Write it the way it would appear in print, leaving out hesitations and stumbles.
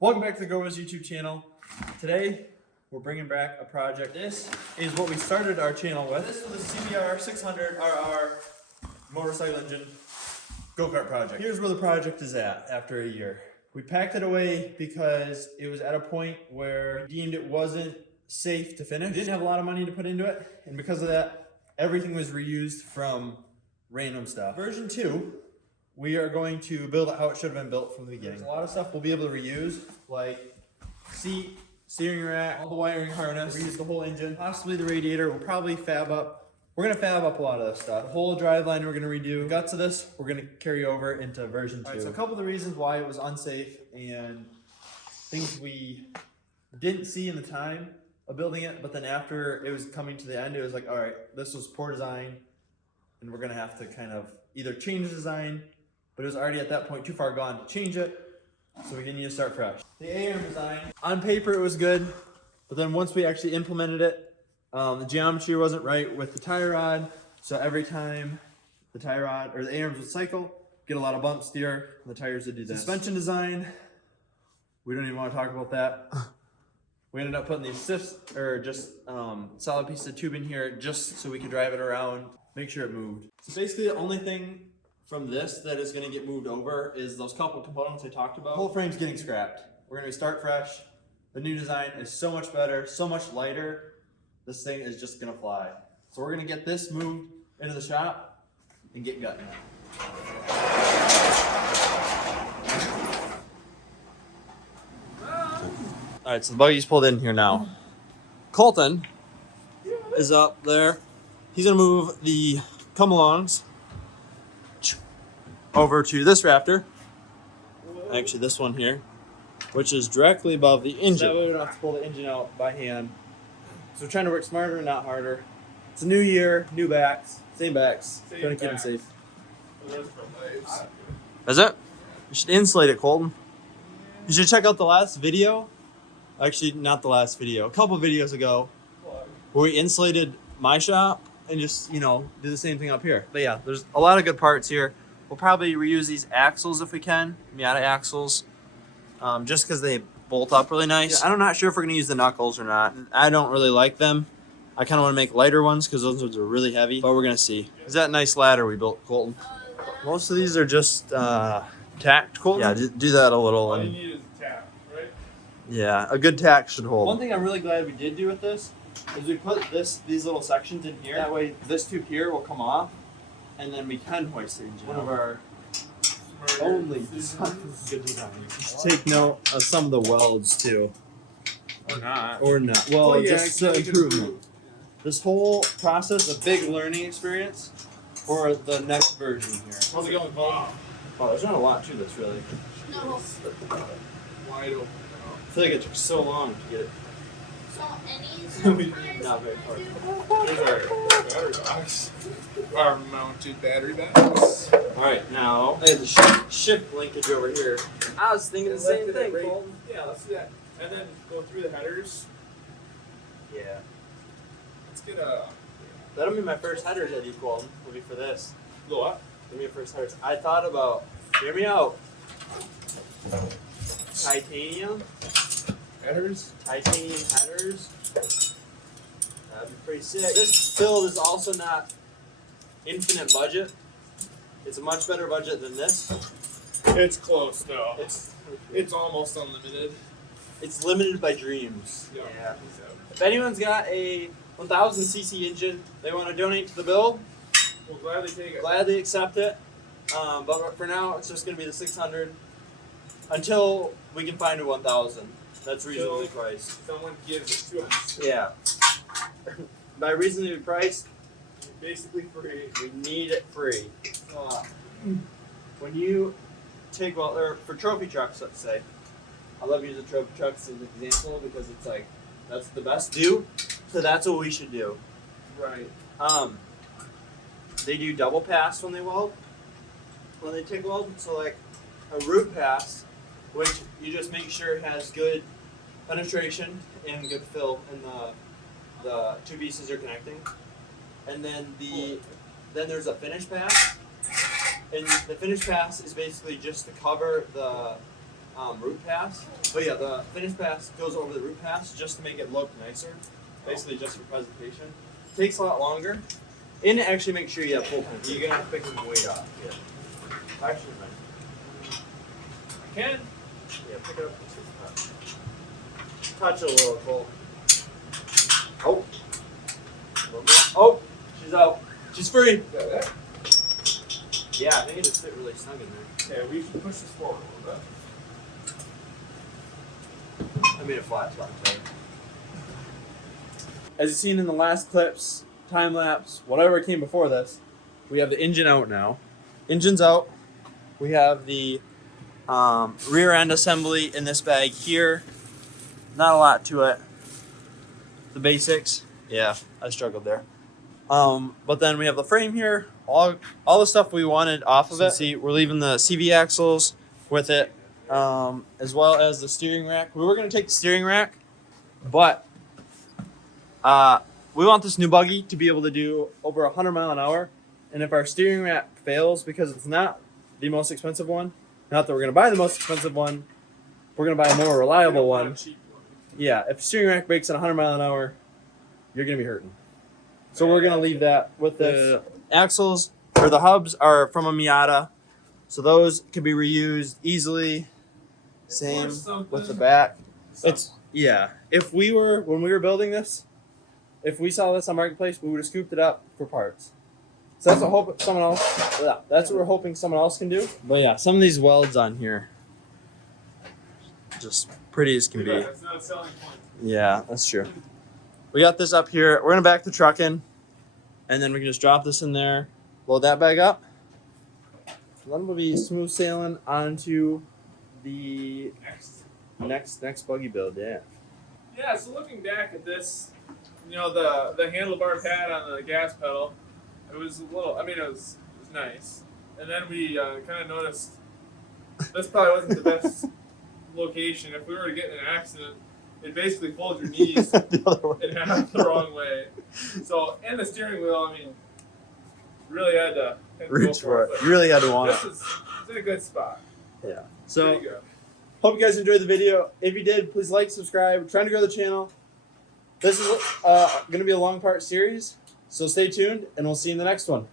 Welcome back to the GoBros YouTube channel. Today, we're bringing back a project. This is what we started our channel with. This was the CBR 600 RR motorcycle engine go-kart project. Here's where the project is at after a year. We packed it away because it was at a point where we deemed it wasn't safe to finish. We didn't have a lot of money to put into it, and because of that, everything was reused from random stuff. Version 2, we are going to build it how it should have been built from the beginning. There's a lot of stuff we'll be able to reuse, like seat, steering rack, all the wiring harness, reuse the whole engine, possibly the radiator. We'll probably fab up. We're gonna fab up a lot of this stuff. The whole driveline we're gonna redo. The guts of this, we're gonna carry over into version 2. All right, so a couple of the reasons why it was unsafe and things we didn't see in the time of building it, but then after it was coming to the end, it was like, all right, this was poor design, and we're gonna have to kind of either change the design, but it was already at that point too far gone to change it, so we need to start fresh. The A-arm design, on paper it was good, but then once we actually implemented it, the geometry wasn't right with the tie rod, so every time the tie rod or the A-arms would cycle, get a lot of bump steer, and the tires would do that. Suspension design, we don't even want to talk about that. We ended up putting these sifts, or just solid pieces of tube in here just so we could drive it around, make sure it moved. So basically the only thing from this that is going to get moved over is those couple components I talked about. The whole frame's getting scrapped. We're going to start fresh. The new design is so much better, so much lighter. This thing is just going to fly. So we're going to get this moved into the shop and get gutting. All right, so the buggy's pulled in here now. Colton is up there. He's going to move the come-alongs over to this Raptor, actually this one here, which is directly above the engine. So that way we don't have to pull the engine out by hand. So we're trying to work smarter and not harder. It's a new year, new backs, same backs. Trying to keep them safe. Is it? You should insulate it, Colton. You should check out the last video. Actually, not the last video. A couple videos ago, where we insulated my shop and just, you know, do the same thing up here. But yeah, there's a lot of good parts here. We'll probably reuse these axles if we can, Miata axles, just because they bolt up really nice. Yeah, I'm not sure if we're going to use the knuckles or not. I don't really like them. I kind of want to make lighter ones because those ones are really heavy, but we're going to see. Is that a nice ladder we built, Colton? Most of these are just tacked, Colton. Yeah, do that a little. All you need is a tack, right? Yeah, a good tack should hold. One thing I'm really glad we did do with this is we put these little sections in here. That way this tube here will come off, and then we can hoist the engine. One of our only good designs. Take note of some of the welds too. Or not. Or not. Well, yeah, just improvement. This whole process, a big learning experience for the next version here. How's it going, Paul? Oh, there's not a lot to this really. No. Wide open. I feel like it took so long to get it. So any Not very hard. There's our battery box. Our mounted battery box. Alright, now I have the shift linkage over here. I was thinking the same thing, Colton. Yeah, let's do that. And then go through the headers. Yeah. Let's get a That'll be my first headers I do, Colton. Will be for this. little up. That'll be my first headers. I thought about, hear me out. Titanium Headers. headers. That'd be pretty sick. This build is also not infinite budget. It's a much better budget than this. It's close though. It's almost unlimited. it's limited by dreams. Yeah. If anyone's got a 1000cc engine they want to donate to the build, We'll gladly take it. gladly accept it. But for now, it's just going to be the 600 until we can find a 1000. That's reasonably priced. Someone gives it to us. Yeah. By reasonably priced, Basically free. we need it free. When you take, well, or for trophy trucks, let's say, I love using trophy trucks as an example because it's like, that's the best do, so that's what we should do. Right. They do double pass when they weld, when they TIG weld, so like a root pass, which you just make sure it has good penetration and good fill in the two pieces you're connecting. And then then there's a finish pass, and the finish pass is basically just to cover the root pass. But yeah, the finish pass goes over the root pass just to make it look nicer. Basically just for presentation. Takes a lot longer. And actually make sure you have full pins. You're gonna have to pick some weight off. Yeah. Actually, man. I can. Yeah, pick it up. Touch it a little, Cole. Oh. Oh, she's out. She's free. Yeah, I think it just fit really snug in there. Yeah, we should push this forward a little bit. I made a flat spot. As you've seen in the last clips, time lapse, whatever came before this, we have the engine out now. Engine's out. We have the rear end assembly in this bag here. Not a lot to it. The basics. Yeah, I struggled there. But then we have the frame here. All the stuff we wanted off of it. See, we're leaving the CV axles with it, as well as the steering rack. We were gonna take the steering rack, but we want this new buggy to be able to do over 100 miles an hour. And if our steering rack fails, because it's not the most expensive one, not that we're gonna buy the most expensive one, we're gonna buy a more reliable one. Yeah, if steering rack breaks at 100 miles an hour, you're gonna be hurting. So we're gonna leave that with this. Axles or the hubs are from a Miata, so those can be reused easily. Same with the back. It's yeah. If we were when we were building this, if we saw this on Marketplace, we would have scooped it up for parts. So that's a hope someone else. Yeah, that's what we're hoping someone else can do. But yeah, some of these welds on here, just pretty as can be. That's not a selling point. Yeah, that's true. We got this up here. We're gonna back the truck in, and then we can just drop this in there, load that bag up. Then we'll be smooth sailing onto the next buggy build. Yeah. Yeah, so looking back at this, you know, the handlebar pad on the gas pedal, it was a little, I mean, it was nice. And then we kind of noticed this probably wasn't the best location. If we were to get in an accident, it basically fold your knees The other way. in half the wrong way. So, and the steering wheel, I mean, really had to Reach go for it. but You really had to want This it. is it's in a good spot. Yeah. So, Pretty good. hope you guys enjoyed the video. If you did, please like, subscribe. We're trying to grow the channel. This is going to be a long part series, so stay tuned, and we'll see you in the next one.